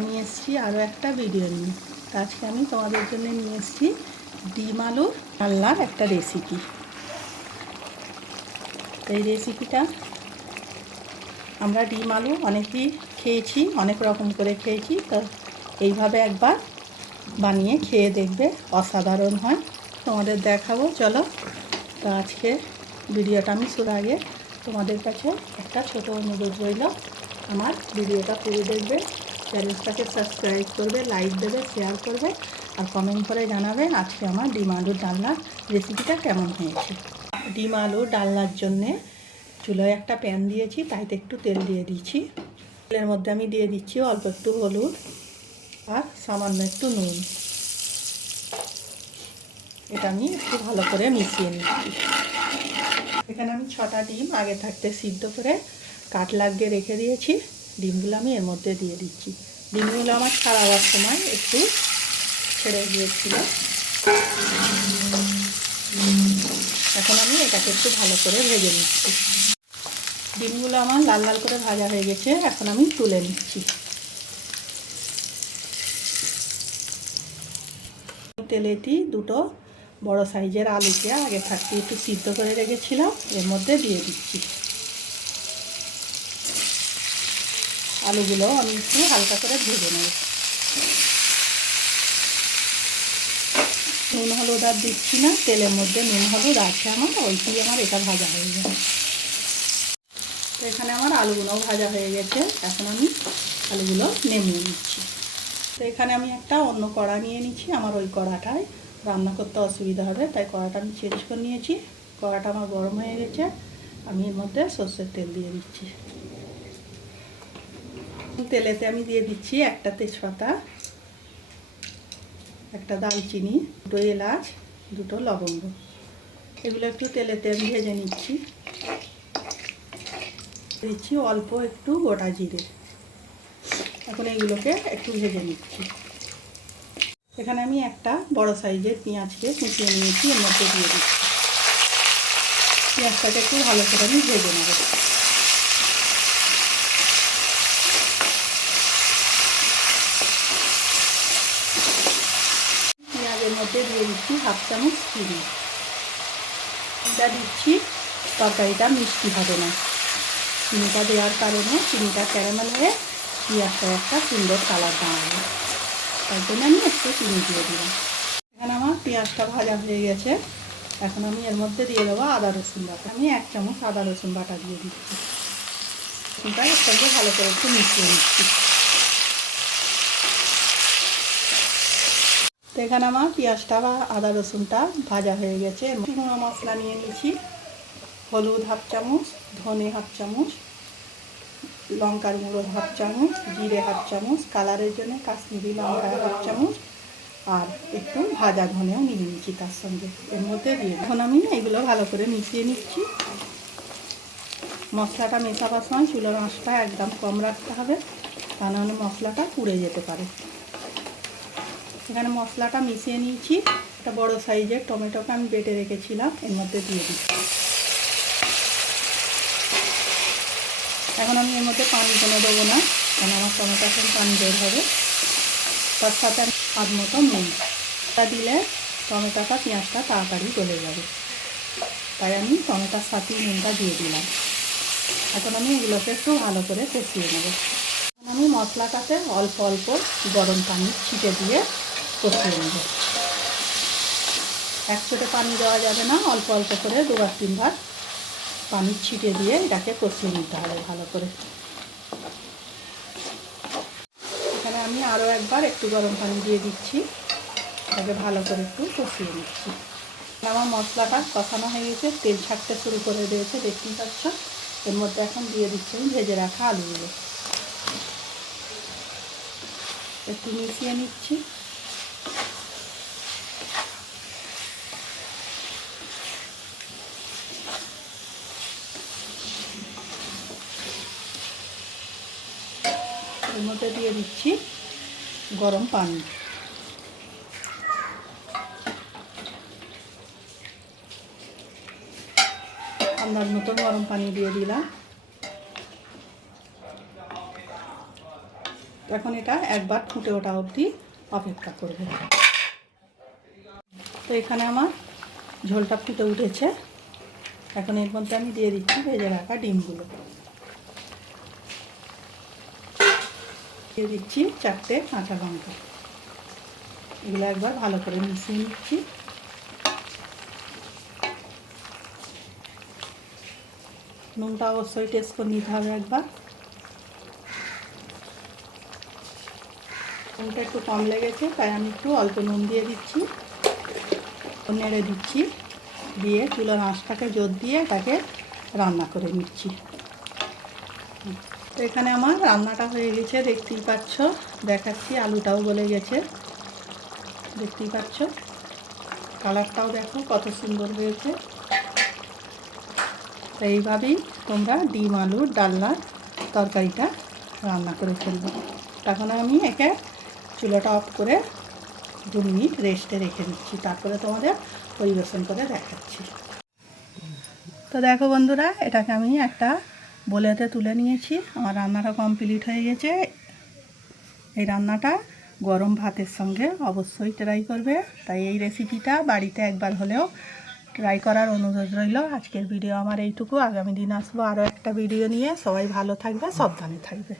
আমি এসেছি আরও একটা ভিডিও নিয়ে। আজকে আমি তোমাদের জন্য নিয়ে এসেছি ডিম আলুর ডালনার একটা রেসিপি। এই রেসিপিটা আমরা ডিম আলু অনেকেই খেয়েছি, অনেক রকম করে খেয়েছি, তো এইভাবে একবার বানিয়ে খেয়ে দেখবে, অসাধারণ হয়। তোমাদের দেখাবো, চলো। তো আজকে ভিডিওটা আমি শুরু আগে তোমাদের কাছে একটা ছোট অনুরোধ রইল, আমার ভিডিওটা পুরো দেখবে, চ্যানেলটাকে সাবস্ক্রাইব করবে, লাইক দেবে, শেয়ার করবে, আর কমেন্ট করে জানাবে আজকে আমার ডিম আলুর ডালনার রেসিপিটা কেমন হয়েছে। ডিম আলু ডালনার জন্যে চুলোয় একটা প্যান দিয়েছি, তাইতে একটু তেল দিয়ে দিচ্ছি। তেলের মধ্যে আমি দিয়ে দিচ্ছি অল্প একটু হলুদ আর সামান্য একটু নুন। এটা আমি একটু ভালো করে মিশিয়ে নিচ্ছি। এখানে আমি 6টা ডিম আগে থাকতে সিদ্ধ করে কাট লাগিয়ে রেখে দিয়েছি। ডিমগুলো আমি এর মধ্যে দিয়ে দিচ্ছি। ডিমগুলো আমার ছাড়াবার সময় একটু ছেড়ে গিয়েছিল। এখন আমি এটাকে একটু ভালো করে ভেজে নিচ্ছি। ডিমগুলো আমার লাল লাল করে ভাজা হয়ে গেছে, এখন আমি তুলে নিচ্ছি। তেলেটি দুটো বড় সাইজের আলুকে আগে থাকতে একটু সিদ্ধ করে রেখেছিলাম, এর মধ্যে দিয়ে দিচ্ছি। আলুগুলো আমি একটু হালকা করে ভেজে নেব। নুন হলুদ আর দিচ্ছি না, তেলের মধ্যে নুন হলুদ আছে আমার, ওইটি আমার এটা ভাজা হয়ে যাবে। তো এখানে আমার আলুগুলোও ভাজা হয়ে গেছে, এখন আমি আলুগুলো নামিয়ে নিচ্ছি। তো এখানে আমি একটা অন্য কড়া নিয়ে নিচ্ছি, আমার ওই কড়াটায় রান্না করতে অসুবিধা হবে, তাই কড়াটা আমি চেঞ্জ করে নিয়েছি। কড়াটা আমার গরম হয়ে গেছে, আমি এর মধ্যে সর্ষের তেল দিয়ে দিচ্ছি। তেলেতে আমি দিয়ে দিচ্ছি একটা তেজপাতা, একটা দালচিনি, 2 এলাচ, 2 লবঙ্গ। এগুলো একটু তেলেতে আমি ভেজে নিচ্ছি। দিচ্ছি অল্প একটু গোটা জিরে। এখন এগুলোকে একটু ভেজে নিচ্ছি। এখানে আমি একটা বড় সাইজের পেঁয়াজকে কুচিয়ে নিয়েছি, এর মধ্যে দিয়ে দিচ্ছি। পেঁয়াজটাকে একটু ভালো করে আমি ভেজে নেব। পেঁয়াজের মধ্যে দিয়ে দিচ্ছি 1/2 চামচ চিনি। এটা দিচ্ছি, তরকারিটা মিষ্টি হবে না। চিনিটা দেওয়ার কারণে চিনিটা ক্যারামেল হয়ে পেঁয়াজটা একটা সুন্দর কালার দাঁড়াবে, তার জন্য আমি একটু চিনি দিয়ে দিলাম। এখানে আমার পেঁয়াজটা ভাজা হয়ে গেছে, এখন আমি এর মধ্যে দিয়ে দেবো আদা রসুন বাটা। আমি 1 চামচ আদা রসুন বাটা দিয়ে দিচ্ছি। রসুনটা এর সঙ্গে ভালো করে একটু মিশিয়ে নিচ্ছি। তো এখানে আমার পেঁয়াজটা বা আদা রসুনটা ভাজা হয়ে গেছে। শুকনো মশলা নিয়ে নিয়েছি, হলুদ 1/2 চামচ, ধনে 1/2 চামচ, লঙ্কার গুঁড়ো 1/2 চামচ, জিরে 1/2 চামচ, কালারের জন্য কাশ্মীরি লঙ্কা 1/2 চামচ, আর একটু ভাজা ধনেও নিয়ে নিচ্ছি তার সঙ্গে, এর মধ্যে দিয়ে এখন আমি এগুলো ভালো করে মিশিয়ে নিচ্ছি। মশলাটা মেশাবার সময় চুলার আঁচটা একদম কম রাখতে হবে, তা নাহলে মশলাটা পুড়ে যেতে পারে। এখানে মশলাটা মিশিয়ে নিয়েছি। একটা বড় সাইজের টমেটোকে আমি বেটে রেখেছিলাম, এর মধ্যে দিয়ে দিচ্ছি। এখন আমি এর মধ্যে পানি কোনো দেবো না, কারণ আমার টমেটো এখন পানি বের হবে। তার সাথে আমি স্বাদ মতো নুন দিলে টমেটোটা পেঁয়াজটা তাড়াতাড়ি গলে যাবে, তাই আমি টমেটোর সাথে নুনটা দিয়ে দিলাম। এখন আমি এগুলোকে একটু ভালো করে কষিয়ে নেব। এখন আমি মশলাটাতে অল্প অল্প গরম পানি ছিটে দিয়ে কষিয়ে নেব। একসাথে পানি দেওয়া যাবে না, অল্প অল্প করে 2-3 বার পানি ছিটে দিয়ে এটাকে কষিয়ে নিতে হবে ভালো করে। এখানে আমি আরও একবার একটু গরম পানি দিয়ে দিচ্ছি, এটাকে ভালো করে একটু কষিয়ে নিচ্ছি। আমার মশলাটা কষানো হয়ে গেছে, তেল ছাড়তে শুরু করে দিয়েছে, দেখতেই পাচ্ছ। এর মধ্যে এখন দিয়ে দিচ্ছি আমি ভেজে রাখা আলুগুলো, একটু মিশিয়ে নিচ্ছি। এর মধ্যে দিয়ে দিচ্ছি গরম পানি। আন্দাজ মতো গরম পানি দিয়ে দিলাম। তো এখন এটা একবার ফুটে ওঠা অবধি অপেক্ষা করবে। তো এখানে আমার ঝোলটা ফুটে উঠেছে। এখন এর মধ্যে আমি দিয়ে দিচ্ছি ভেজে রাখা ডিমগুলো, দিয়ে দিচ্ছি 4টে কাঁচা লঙ্কা। এগুলো একবার ভালো করে মিশিয়ে নিচ্ছি। নুনটা অবশ্যই টেস্ট করে নিতে হবে একবার। নুনটা একটু কম লেগেছে, তাই আমি একটু অল্প নুন দিয়ে দিচ্ছি, নেড়ে দিচ্ছি, দিয়ে চুলার আঁচটাকে জোর দিয়ে এটাকে রান্না করে নিচ্ছি। তো এখানে আমার রান্নাটা হয়ে গেছে, দেখতেই পাচ্ছ, দেখাচ্ছি আলুটাও গলে গেছে, দেখতেই পাচ্ছ, কালারটাও দেখো কত সুন্দর হয়েছে। তো এইভাবেই তোমরা ডিম আলুর ডালনার তরকারিটা রান্না করে ফেলবে। তখন আমি একে চুলাটা অফ করে 2 মিনিট রেস্টে রেখে দিচ্ছি, তারপরে তোমাদের পরিবেশন করে দেখাচ্ছি। তো দেখো বন্ধুরা, এটাকে আমি একটা বোলেতে তুলে নিয়েছি। আমার রান্নাটা কমপ্লিট হয়ে গেছে। এই রান্নাটা গরম ভাতের সঙ্গে অবশ্যই ট্রাই করবে। তাই এই রেসিপিটা বাড়িতে একবার হলেও ট্রাই করার অনুরোধ রইল। আজকের ভিডিও আমার এইটুকু। আগামী দিন আসবো আরও একটা ভিডিও নিয়ে। সবাই ভালো থাকবে, সাবধানে থাকবে।